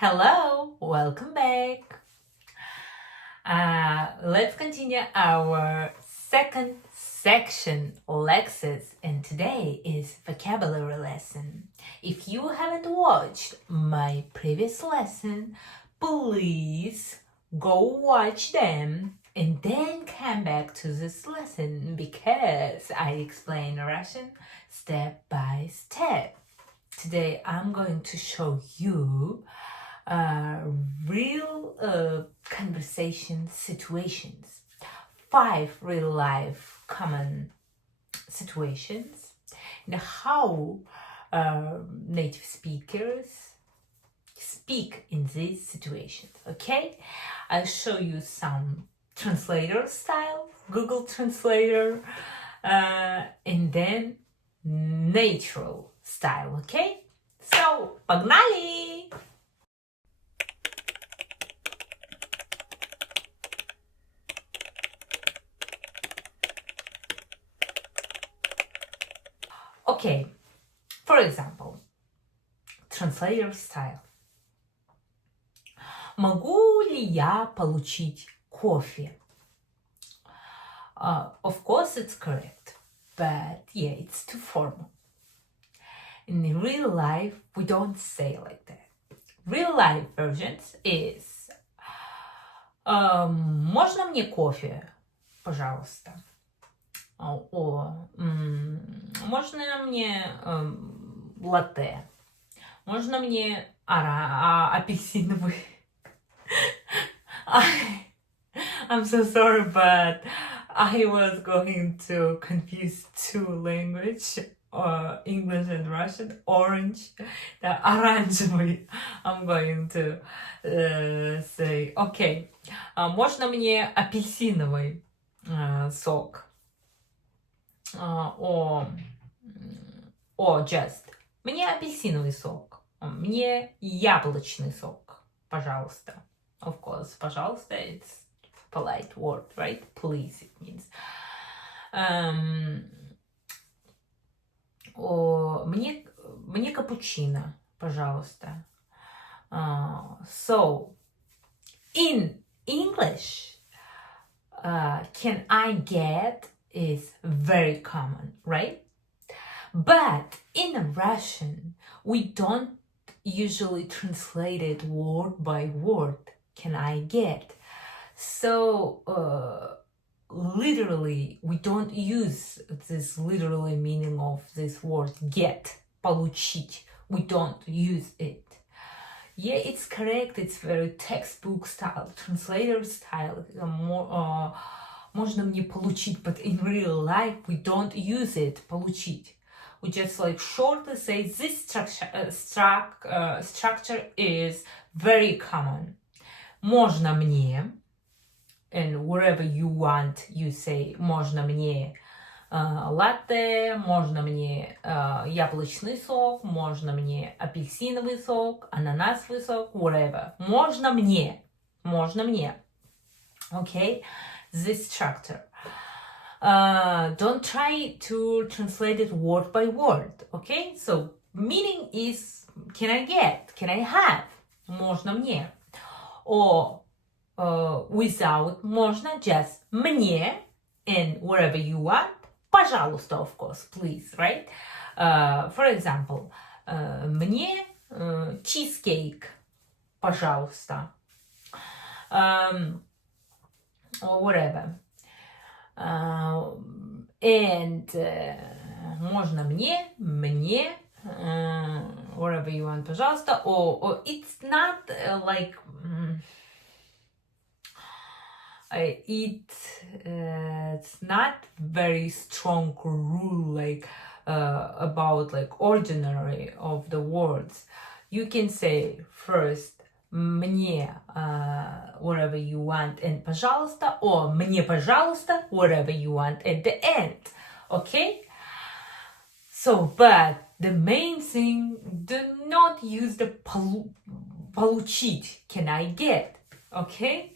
Hello, welcome back. Let's continue our second section lexes, and today is vocabulary lesson. If you haven't watched my previous lesson, please go watch them and then come back to this lesson because I explain Russian step by step. Today I'm going to show you real conversation situations, 5 real life common situations, and how native speakers speak in these situations. Okay, I'll show you some translator style, Google Translator, and then natural style. Okay, so погнали! Okay, for example, translator style. Могу ли я получить кофе? Of course it's correct, but yeah, it's too formal. In real life, we don't say like that. Real life versions is можно мне кофе, пожалуйста? Можно мне латте? Можно мне апельсиновый? I'm so sorry, but I was going to confuse two languages, English and Russian. Orange, the оранжевый. I'm going to say, okay, можно мне апельсиновый сок? Just мне апельсиновый сок, мне яблочный сок, пожалуйста. Of course, пожалуйста, it's polite word, right? Please, it means. Мне капучино, пожалуйста. So, in English, can I get is very common, right? But in Russian, we don't usually translate it word by word. Can I get? So literally, we don't use this literally meaning of this word get, получить. We don't use it. Yeah, it's correct. It's very textbook style, translator style. Можно мне получить, but in real life we don't use it, получить. We just like shortly say this structure is very common. Можно мне, and wherever you want, you say можно мне латте, можно мне яблочный сок, можно мне апельсиновый сок, ананасовый сок, whatever. Можно мне. Okay? This structure. Don't try to translate it word by word, okay? So meaning is can I get, can I have, можно мне, or without можно just мне, and wherever you want, пожалуйста, of course, please, right? For example, мне cheesecake, пожалуйста. Or whatever. And можно мне, whatever you want, пожалуйста, or it's not like it's not very strong rule like about like ordinary of the words. You can say first мне whatever you want and пожалуйста, or мне пожалуйста, whatever you want at the end. Okay? So, but the main thing, do not use the получить, can I get? Okay?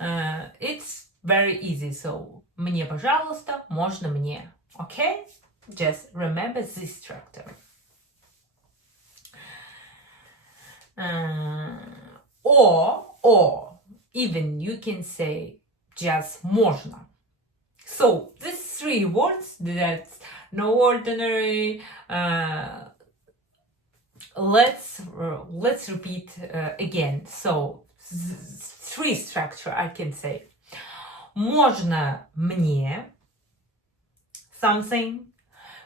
It's very easy. So, мне пожалуйста, можно мне. Okay? Just remember this structure. or even you can say just можно. So these three words, that's no ordinary. Let's repeat again. So three structure I can say. Можно мне something,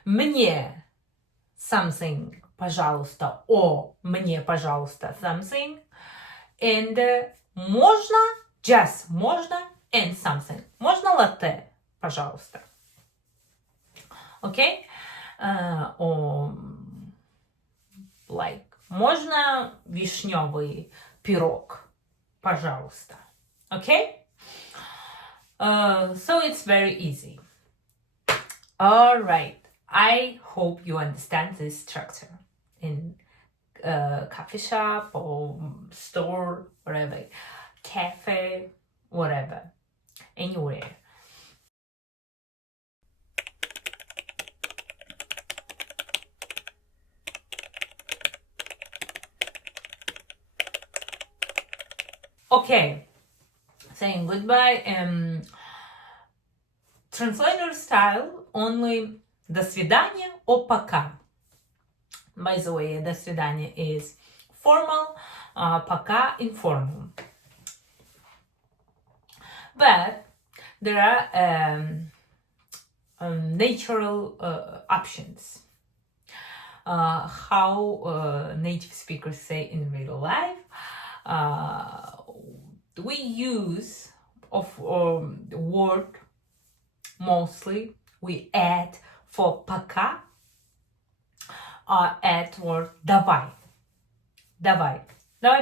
мне something, пожалуйста, о, мне, пожалуйста, something, and можно, just можно, and something. Можно латте, пожалуйста. Okay? Or like, можно вишневый пирог, пожалуйста. Okay? So it's very easy. All right. I hope you understand this structure in coffee shop or store, whatever, cafe, whatever, anywhere. Okay, saying goodbye. Translator style only до свидания or пока. By the way, до свидания is formal, пока informal. But there are natural options. How native speakers say in real life. We use of word mostly we add for пока add word давай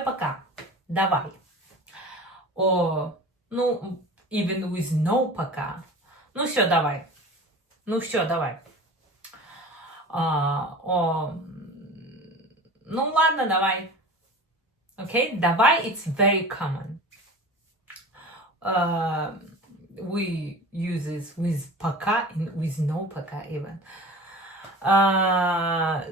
пока, давай. Or ну even with no пока, ну все давай. Or ну ладно давай. Okay, давай it's very common. We use this with пока and with no пока even.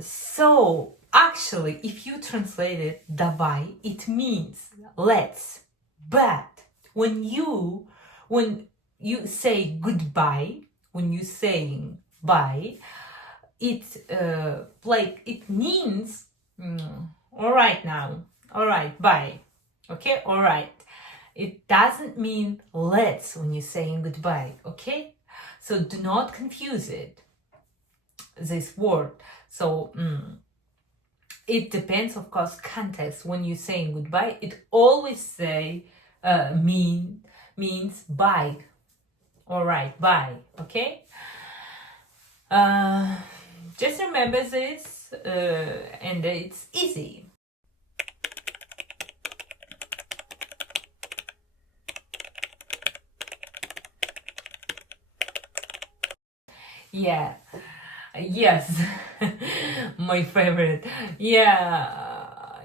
So actually, if you translate it давай, it means let's. But when you say goodbye, when you saying bye, it's like it means all right now, all right, bye. Okay, all right. It doesn't mean let's when you're saying goodbye, okay? So do not confuse it, this word. So it depends, of course, context. When you're saying goodbye, it always say means bye. All right, bye, okay? Just remember this, and it's easy. Yeah, yes, my favorite. Yeah,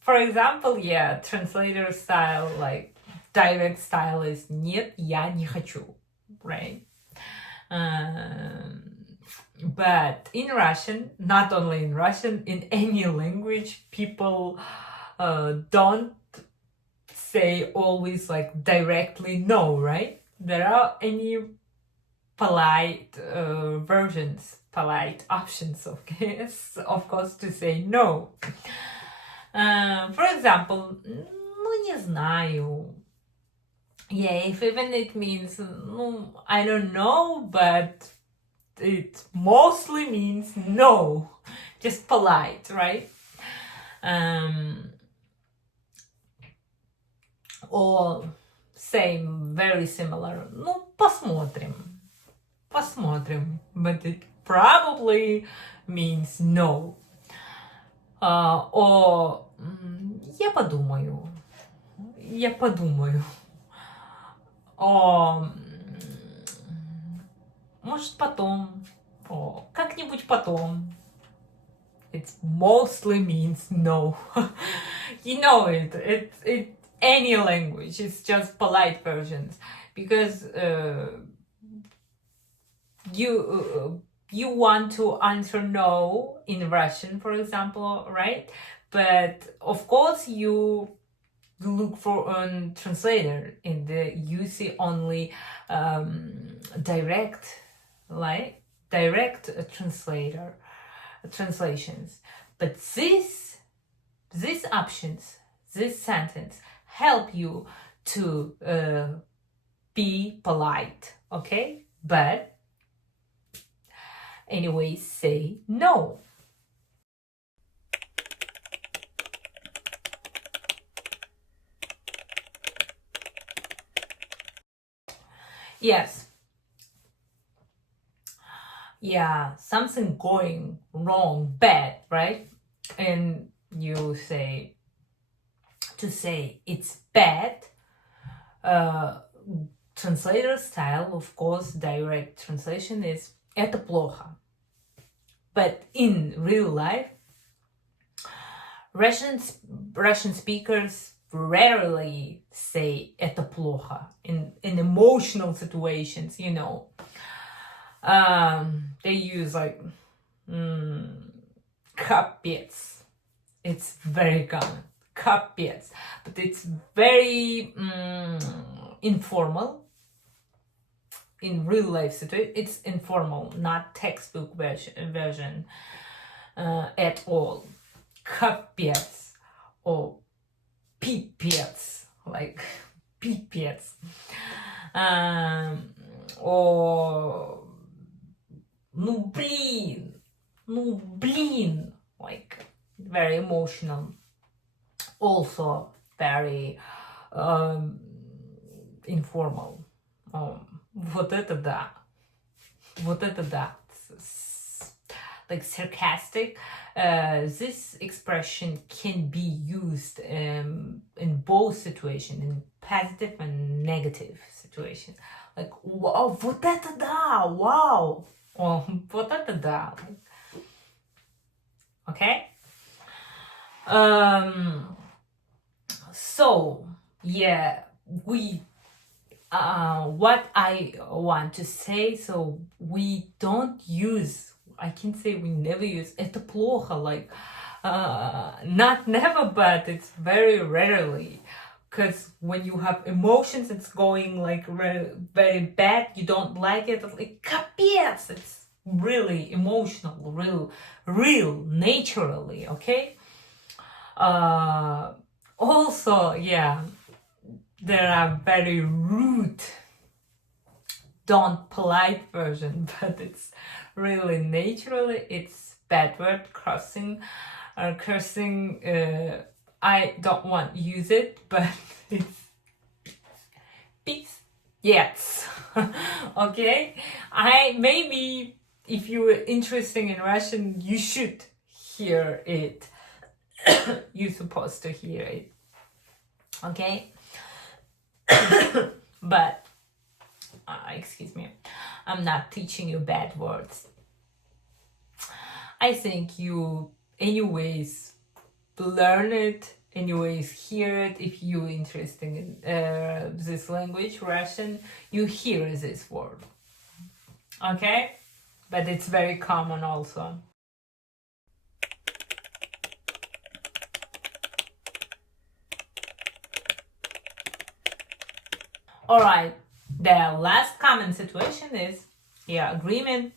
for example, yeah, translator style, like direct style is нет, я не хочу, right? But in Russian, not only in Russian, in any language, people don't say always like directly no, right? There are any polite versions, polite options, of course, to say no. For example, ну не знаю. Yeah, if even it means, I don't know, but it mostly means no. Just polite, right? Or same, very similar. Ну, посмотрим. But it probably means no. Or я подумаю. Or может потом. Or как-нибудь потом. It mostly means no. You know it. Any language. It's just polite versions because you want to answer no in Russian, for example, right? But of course you you look for on translator in the you see only direct translator translations, but these options, this sentence help you to be polite, okay? But anyway, say no. Yes. Yeah, something going wrong, bad, right? And you say, to say it's bad, translator style, of course, direct translation is это плохо. But in real life, Russian speakers rarely say это плохо in emotional situations, you know. They use like капец. It's very common. Капец. But it's very informal. In real life situation, it's informal, not textbook version at all. Капец or пипец, like пипец. Or ну блин, like very emotional. Also very informal. Вот это да. Like sarcastic. This expression can be used in both situations, in positive and negative situations. Like, wow, вот это да, wow. Or вот это да. Okay? So, yeah, what I want to say, so we don't use, I can say we never use это плохо, like, not never, but it's very rarely. Because when you have emotions, it's going like very bad, you don't like it, it's like капец, it's really emotional, real, naturally, okay? Also, yeah, there are very rude, don't polite version, but it's really naturally, it's bad word, cursing. I don't want to use it, but it's peace. Yes. Okay. Maybe if you are interested in Russian, you should hear it. You're supposed to hear it. Okay. But excuse me, I'm not teaching you bad words. I think you anyways learn it, anyways hear it. If you're interested in this language, Russian, you hear this word. Okay? But it's very common also. All right, the last common situation is, agreement.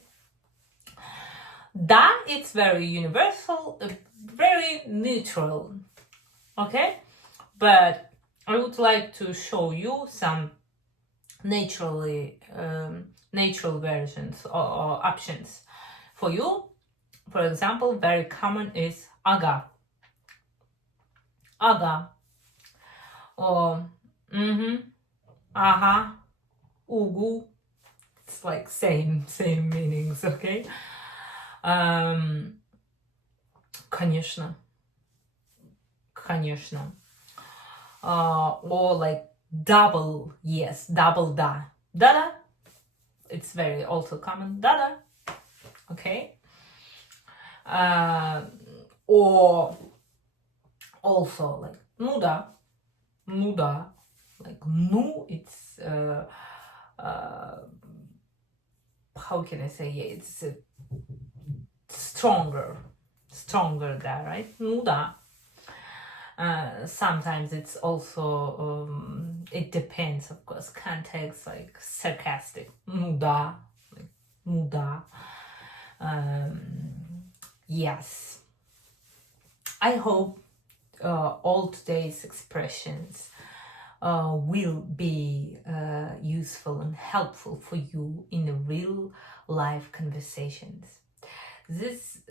Da, it's very universal, very neutral, okay? But I would like to show you some natural versions or options for you. For example, very common is ага, or ага, угу. It's like same meanings, okay? Конечно. Or like double yes, double да. Да-да. It's very also common. Да-да. Okay? Or also like ну да. Like ну, it's how can I say? Yeah, it's stronger да, right? Ну да. Sometimes it's also, it depends, of course, context, like sarcastic, muda, like muda. Yes. I hope all today's expressions will be useful and helpful for you in the real life conversations. These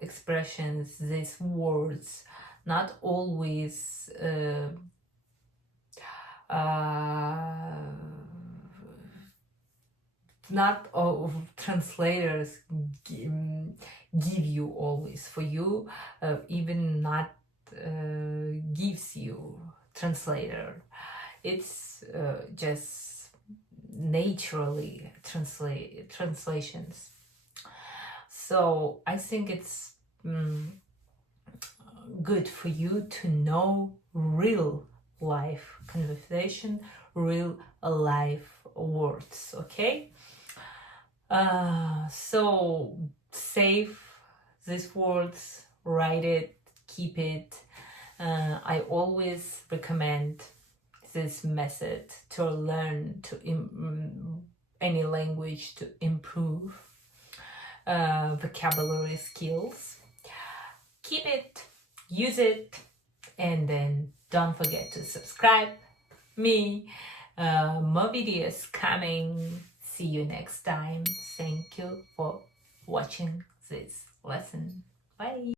expressions, these words, not always not all translators give you always for you, even not gives you translator. It's just naturally translations. So I think it's good for you to know real life conversation, real life words, okay? So save these words, write it, keep it. I always recommend this method to learn to any language, to improve vocabulary skills. Keep it, use it, and then don't forget to subscribe me. More videos coming. See you next time. Thank you for watching this lesson. Bye.